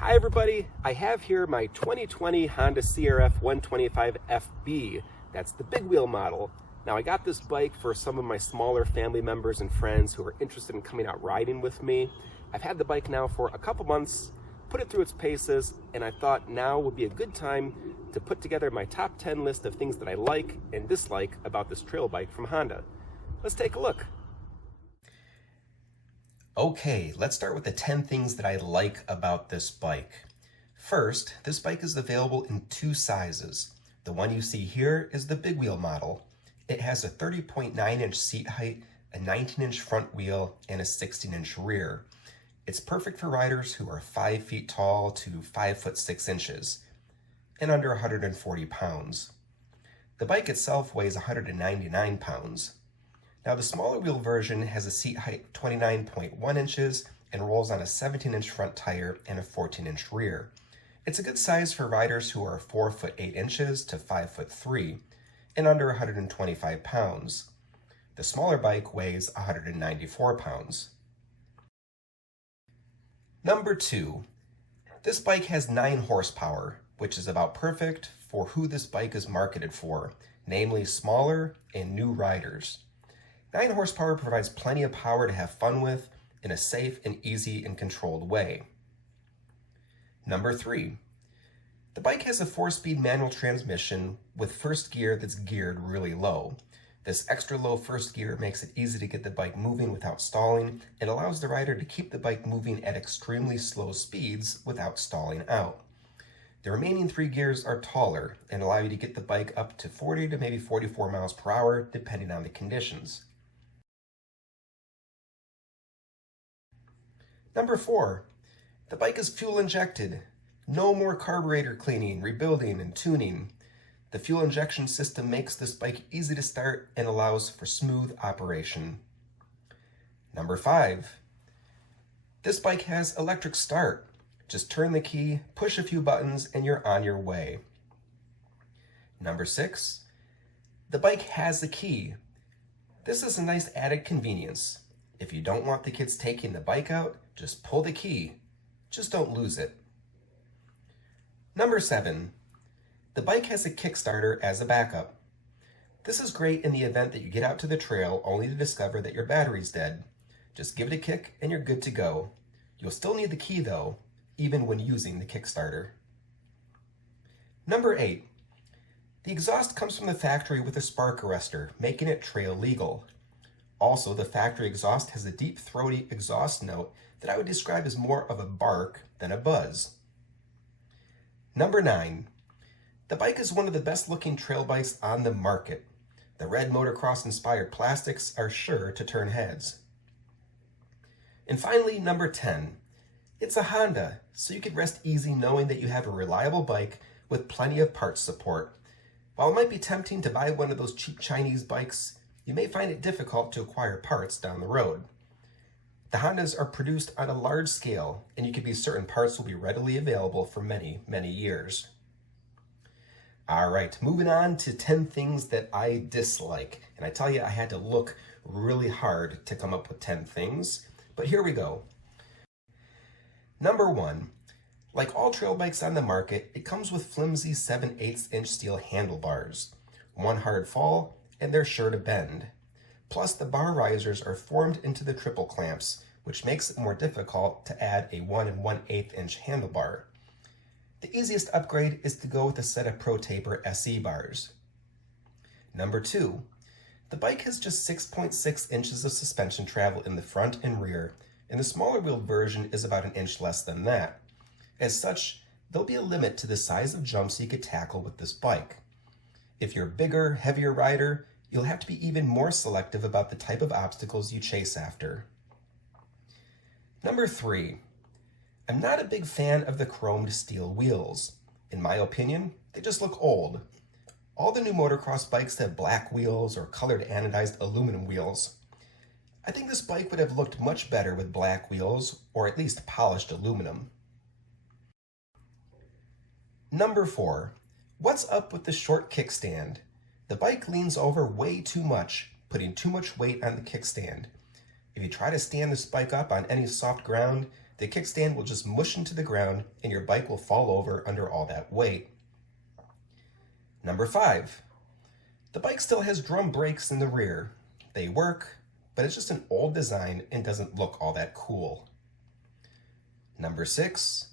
Hi everybody, I have here my 2020 Honda CRF125 FB. That's the big wheel model. Now I got this bike for some of my smaller family members and friends who are interested in coming out riding with me. I've had the bike now for a couple months, put it through its paces, and I thought now would be a good time to put together my top 10 list of things that I like and dislike about this trail bike from Honda. Let's take a look. Okay, let's start with the 10 things that I like about this bike. First, this bike is available in two sizes. The one you see here is the big wheel model. It has a 30.9-inch seat height, a 19-inch front wheel, and a 16-inch rear. It's perfect for riders who are 5 feet tall to 5 foot 6 inches and under 140 pounds. The bike itself weighs 199 pounds. Now the smaller wheel version has a seat height of 29.1 inches and rolls on a 17-inch front tire and a 14-inch rear. It's a good size for riders who are 4 foot 8 inches to 5 foot 3 and under 125 pounds. The smaller bike weighs 194 pounds. Number 2. This bike has 9 horsepower, which is about perfect for who this bike is marketed for, namely smaller and new riders. 9 horsepower provides plenty of power to have fun with in a safe and easy and controlled way. Number 3. The bike has a 4-speed manual transmission with first gear that's geared really low. This extra low first gear makes it easy to get the bike moving without stalling and allows the rider to keep the bike moving at extremely slow speeds without stalling out. The remaining 3 gears are taller and allow you to get the bike up to 40 to maybe 44 miles per hour depending on the conditions. Number 4, the bike is fuel injected. No more carburetor cleaning, rebuilding, and tuning. The fuel injection system makes this bike easy to start and allows for smooth operation. Number 5, this bike has electric start. Just turn the key, push a few buttons, and you're on your way. Number 6, the bike has a key. This is a nice added convenience. If you don't want the kids taking the bike out, just pull the key. Just don't lose it. Number 7, the bike has a Kickstarter as a backup. This is great in the event that you get out to the trail only to discover that your battery's dead. Just give it a kick and you're good to go. You'll still need the key though, even when using the Kickstarter. Number 8, the exhaust comes from the factory with a spark arrestor, making it trail legal. Also, the factory exhaust has a deep, throaty exhaust note that I would describe as more of a bark than a buzz. Number 9, the bike is one of the best looking trail bikes on the market. The red motocross inspired plastics are sure to turn heads. And finally, number 10, it's a Honda, so you can rest easy knowing that you have a reliable bike with plenty of parts support. While it might be tempting to buy one of those cheap Chinese bikes, you may find it difficult to acquire parts down the road. The Hondas are produced on a large scale, and you can be certain parts will be readily available for many, many years. All right, moving on to 10 things that I dislike. And I tell you, I had to look really hard to come up with 10 things, but here we go. Number 1, like all trail bikes on the market, it comes with flimsy 7/8" steel handlebars. One hard fall, and they're sure to bend. Plus, the bar risers are formed into the triple clamps, which makes it more difficult to add a 1 1/8" handlebar. The easiest upgrade is to go with a set of Pro Taper SE bars. Number 2, the bike has just 6.6 inches of suspension travel in the front and rear, and the smaller wheeled version is about an inch less than that. As such, there'll be a limit to the size of jumps you could tackle with this bike. If you're a bigger, heavier rider, you'll have to be even more selective about the type of obstacles you chase after. Number 3, I'm not a big fan of the chromed steel wheels. In my opinion, they just look old. All the new motocross bikes have black wheels or colored anodized aluminum wheels. I think this bike would have looked much better with black wheels or at least polished aluminum. Number 4, what's up with the short kickstand? The bike leans over way too much, putting too much weight on the kickstand. If you try to stand this bike up on any soft ground, the kickstand will just mush into the ground and your bike will fall over under all that weight. Number 5, the bike still has drum brakes in the rear. They work, but it's just an old design and doesn't look all that cool. Number 6,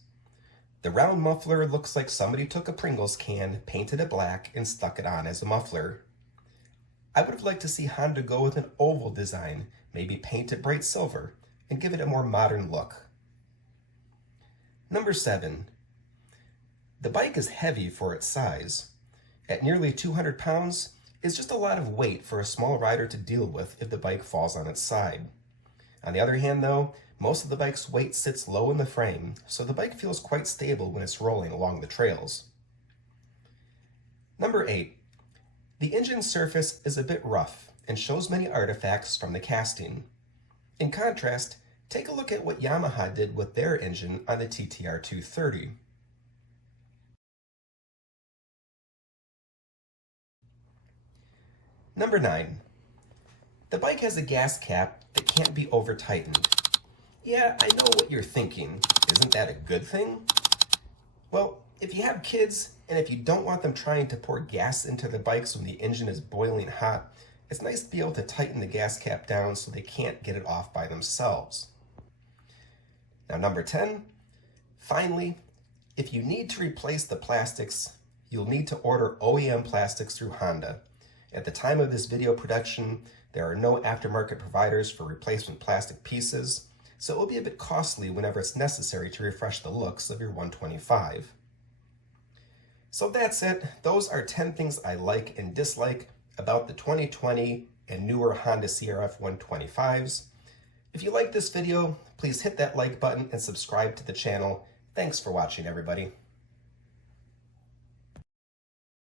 the round muffler looks like somebody took a Pringles can, painted it black, and stuck it on as a muffler. I would have liked to see Honda go with an oval design, maybe paint it bright silver, and give it a more modern look. Number 7, the bike is heavy for its size. At nearly 200 pounds, it's just a lot of weight for a small rider to deal with if the bike falls on its side. On the other hand though, most of the bike's weight sits low in the frame, so the bike feels quite stable when it's rolling along the trails. Number 8, the engine surface is a bit rough and shows many artifacts from the casting. In contrast, take a look at what Yamaha did with their engine on the TTR 230. Number 9, the bike has a gas cap that can't be over-tightened. Yeah, I know what you're thinking. Isn't that a good thing? Well, if you have kids and if you don't want them trying to pour gas into the bikes when the engine is boiling hot, it's nice to be able to tighten the gas cap down so they can't get it off by themselves. Now, number 10, finally, if you need to replace the plastics, you'll need to order OEM plastics through Honda. At the time of this video production, there are no aftermarket providers for replacement plastic pieces, so it will be a bit costly whenever it's necessary to refresh the looks of your 125. So that's it. Those are 10 things I like and dislike about the 2020 and newer Honda CRF125s. If you like this video, please hit that like button and subscribe to the channel. Thanks for watching, everybody.